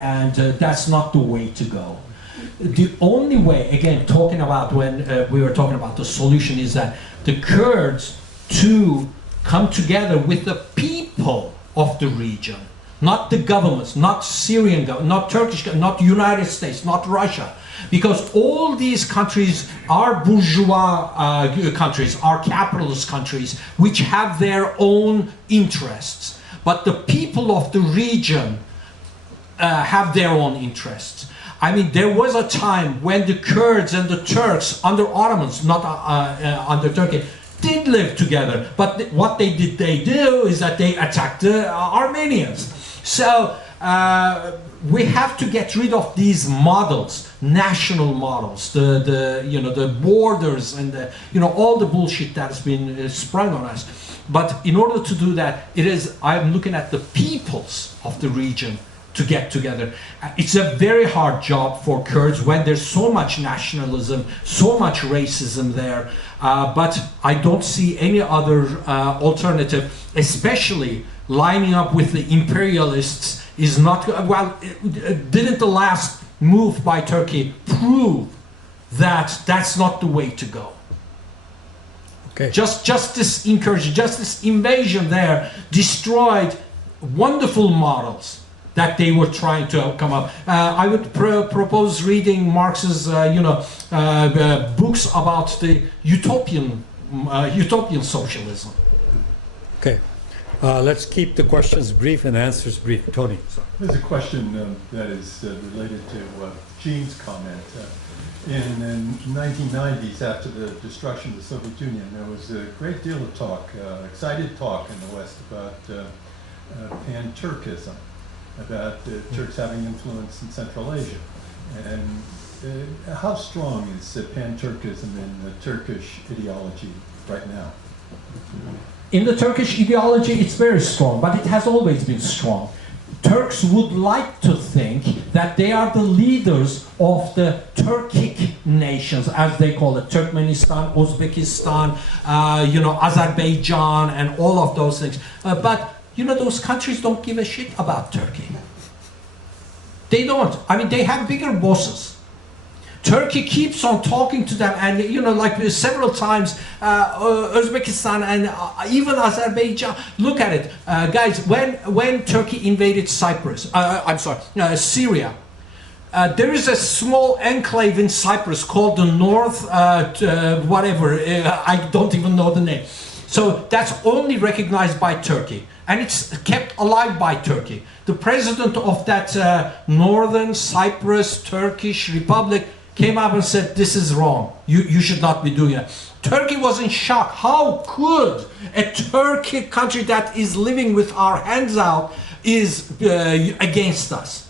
and that's not the way to go. The only way, again, talking about when we were talking about the solution, is that the Kurds to come together with the people of the region, not the governments, not Syrian government, not Turkish, not United States, not Russia, because all these countries are bourgeois countries, are capitalist countries, which have their own interests. But the people of the region have their own interests. I mean, there was a time when the Kurds and the Turks under Ottomans, not under Turkey, did live together. But what they do is that they attacked the Armenians. So we have to get rid of these models, national models, the borders and all the bullshit that's been sprung on us. But in order to do that, I'm looking at the peoples of the region to get together. It's a very hard job for Kurds when there's so much nationalism, so much racism there. But I don't see any other alternative, especially lining up with the imperialists is not, well, didn't the last move by Turkey prove that that's not the way to go? Okay. Just this incursion, just this invasion there destroyed wonderful models that they were trying to come up. I would propose reading Marx's, books about the utopian socialism. Okay, let's keep the questions brief and answers brief. Tony. There's a question that is related to Gene's comment. In the 1990s, after the destruction of the Soviet Union, there was a great deal of talk, excited talk in the West about pan-Turkism, about Turks having influence in Central Asia. And how strong is pan-Turkism in the Turkish ideology right now? In the Turkish ideology, it's very strong, but it has always been strong. Turks would like to think that they are the leaders of the Turkic nations, as they call it, Turkmenistan, Uzbekistan, Azerbaijan, and all of those things. But those countries don't give a shit about Turkey. They don't. I mean, they have bigger bosses. Turkey keeps on talking to them, and like several times, Uzbekistan and even Azerbaijan. Look at it, guys. When Turkey invaded Syria, there is a small enclave in Cyprus called the North, whatever. I don't even know the name. So that's only recognized by Turkey, and it's kept alive by Turkey. The president of that Northern Cyprus Turkish Republic came up and said, this is wrong, you should not be doing it. Turkey was in shock. How could a Turkic country that is living with our hands out is against us?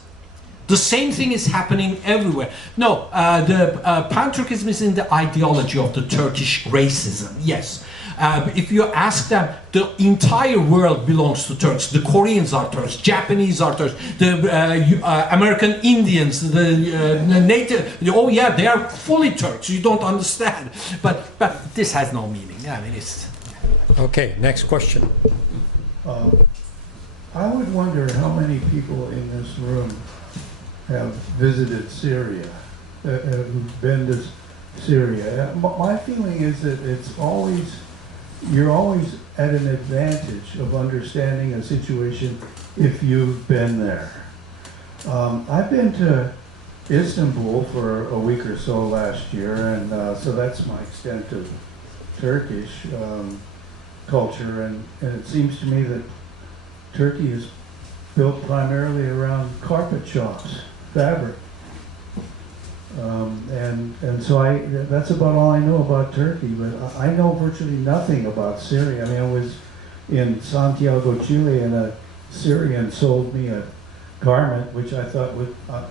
The same thing is happening everywhere. No, the pan-Turkism is in the ideology of the Turkish racism, yes. If you ask them, the entire world belongs to Turks. The Koreans are Turks, Japanese are Turks, the American Indians, the native, oh yeah, they are fully Turks. You don't understand. But this has no meaning. I mean, it's... Okay, next question. I would wonder how many people in this room have visited Syria, who've been to Syria. My feeling is that you're always at an advantage of understanding a situation if you've been there. I've been to Istanbul for a week or so last year, and so that's my extent of Turkish culture, and it seems to me that Turkey is built primarily around carpet shops, fabric. And so that's about all I know about Turkey, but I know virtually nothing about Syria. I mean, I was in Santiago, Chile, and a Syrian sold me a garment, which I thought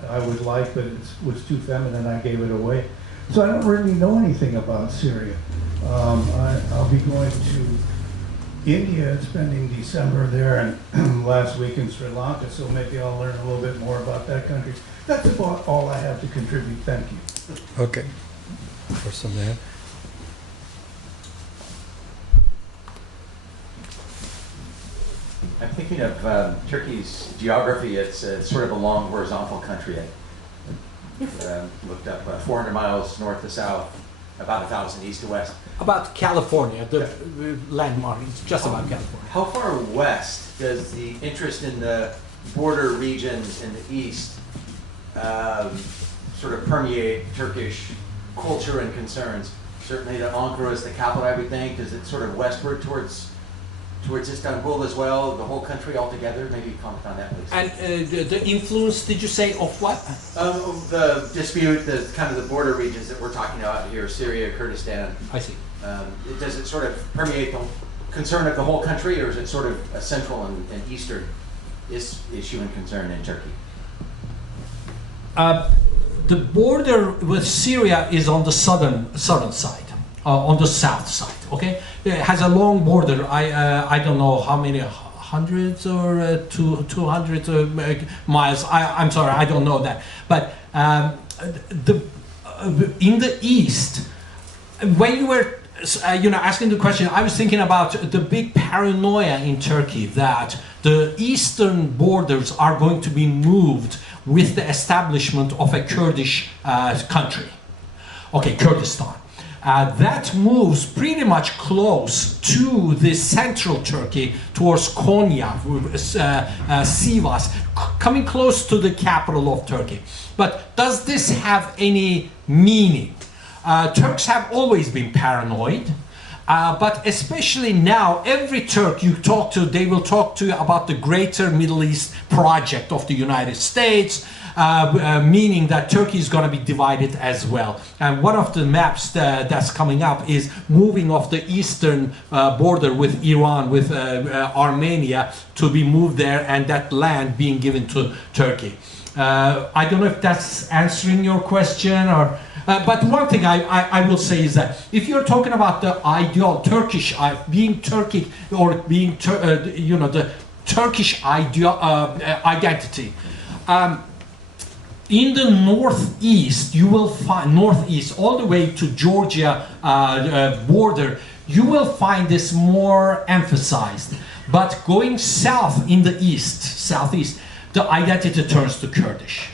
I would like, but it was too feminine, I gave it away. So I don't really know anything about Syria. I'll be going to India, spending December there, and last week in Sri Lanka, so maybe I'll learn a little bit more about that country. That's about all I have to contribute. Thank you. Okay. Person there. I'm thinking of Turkey's geography. It's sort of a long horizontal country. I looked up 400 miles north to south, about 1,000 east to west. About California, the landmark, it's just about California. How far west does the interest in the border regions in the east sort of permeate Turkish culture and concerns? Certainly the Ankara is the capital, I would think. Is it sort of westward towards Istanbul as well, the whole country altogether? Maybe comment on that, please. And the influence, did you say, of what? The dispute, the kind of the border regions that we're talking about here, Syria, Kurdistan. I see. Does it sort of permeate the concern of the whole country, or is it sort of a central and eastern issue and concern in Turkey? The border with Syria is on the southern side, on the south side. Okay, it has a long border. I don't know how many hundreds or 200 miles. I'm sorry, I don't know that. But in the east, when you were asking the question, I was thinking about the big paranoia in Turkey that the eastern borders are going to be moved with the establishment of a Kurdish country. Okay, Kurdistan. That moves pretty much close to the central Turkey, towards Konya, Sivas, coming close to the capital of Turkey. But does this have any meaning? Turks have always been paranoid, but especially now, every Turk you talk to, they will talk to you about the greater Middle East project of the United States, meaning that Turkey is going to be divided as well. And one of the maps that's coming up is moving of the eastern border with Iran, with Armenia, to be moved there, and that land being given to Turkey. I don't know if that's answering your question, or but one thing I will say is that if you're talking about the ideal Turkish being Turkic, or being the Turkish identity, in the northeast you will find all the way to Georgia border, you will find this more emphasized. But going south in the southeast, the identity turns to Kurdish.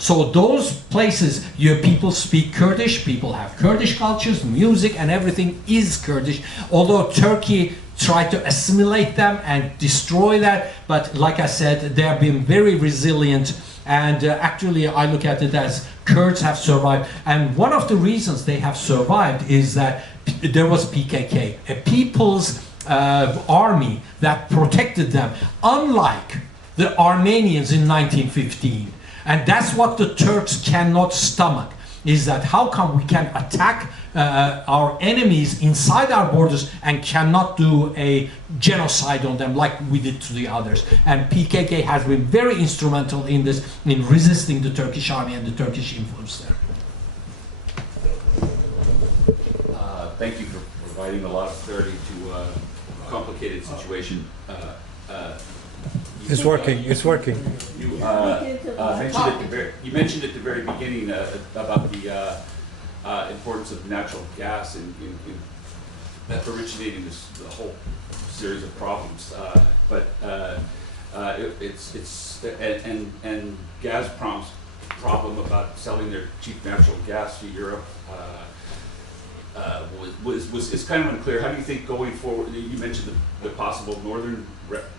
So those places, people speak Kurdish, people have Kurdish cultures, music and everything is Kurdish, although Turkey tried to assimilate them and destroy that, but like I said, they have been very resilient, and actually I look at it as Kurds have survived, and one of the reasons they have survived is that there was PKK, a people's army that protected them, unlike the Armenians in 1915. And that's what the Turks cannot stomach, is that how come we can attack our enemies inside our borders and cannot do a genocide on them like we did to the others. And PKK has been very instrumental in this, in resisting the Turkish army and the Turkish influence there. Thank you for providing a lot of clarity to a complicated situation. It's working. It's working. You mentioned at the very beginning about the importance of natural gas in originating the whole series of problems. And Gazprom's problem about selling their cheap natural gas to Europe is kind of unclear. How do you think going forward? You mentioned the possible northern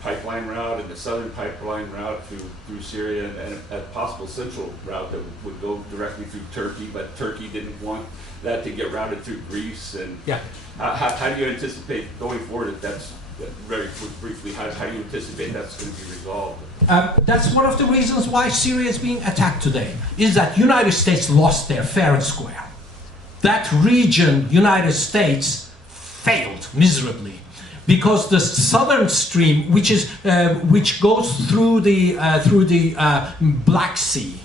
pipeline route and the southern pipeline route through Syria, and a possible central route that would go directly through Turkey, but Turkey didn't want that to get routed through Greece. And yeah, how do you anticipate going forward? If that's very briefly, how do you anticipate that's going to be resolved? That's one of the reasons why Syria is being attacked today, is that United States lost there fair and square. That region, United States, failed miserably because the southern stream, which goes through the Black Sea,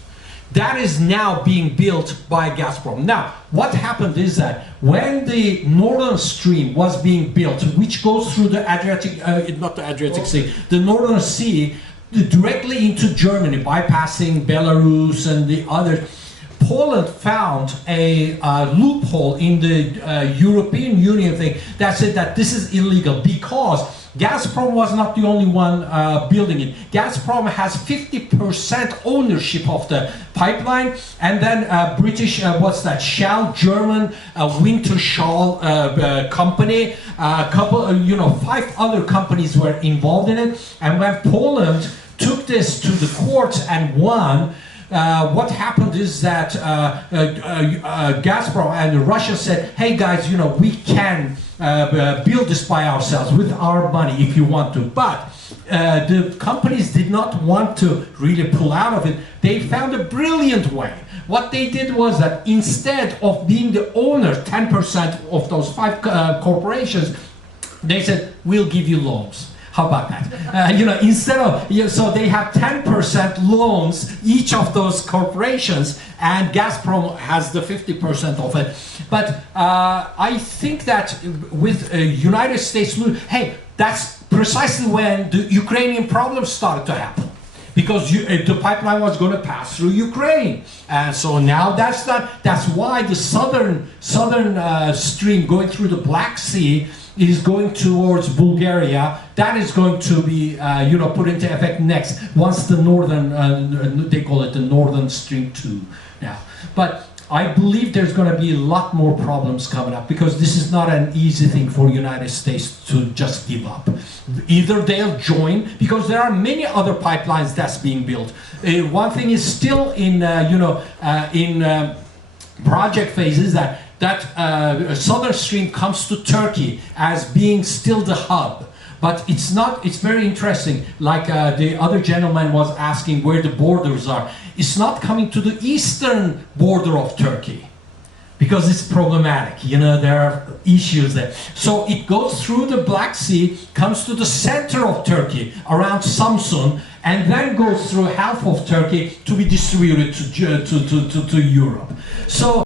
that is now being built by Gazprom. Now, what happened is that when the northern stream was being built, which goes through the Adriatic, not the Adriatic Sea, the Northern Sea, directly into Germany, bypassing Belarus and the others, Poland found a loophole in the European Union thing that said that this is illegal because Gazprom was not the only one building it. Gazprom has 50% ownership of the pipeline, and then British, what's that, Shell, German Wintershall company, a couple, 5 other companies were involved in it. And when Poland took this to the courts and won, what happened is that Gazprom and Russia said, hey guys, we can build this by ourselves with our money if you want to. But the companies did not want to really pull out of it. They found a brilliant way. What they did was that instead of being the owner, 10% of those 5 corporations, they said, we'll give you loans. How about that? Instead of, so they have 10% loans, each of those corporations, and Gazprom has the 50% of it. But I think that with United States, hey, that's precisely when the Ukrainian problem started to happen. Because the pipeline was going to pass through Ukraine, and so now that's why the southern stream going through the Black Sea is going towards Bulgaria. That is going to be put into effect next, once the northern they call it the Northern Stream 2 now. But I believe there's going to be a lot more problems coming up, because this is not an easy thing for United States to just give up. Either they'll join, because there are many other pipelines that's being built. One thing is still in project phases, that Southern Stream comes to Turkey as being still the hub. But it's not, it's very interesting, like the other gentleman was asking where the borders are. It's not coming to the eastern border of Turkey, because it's problematic, there are issues there. So it goes through the Black Sea, comes to the center of Turkey, around Samsun, and then goes through half of Turkey to be distributed to Europe. So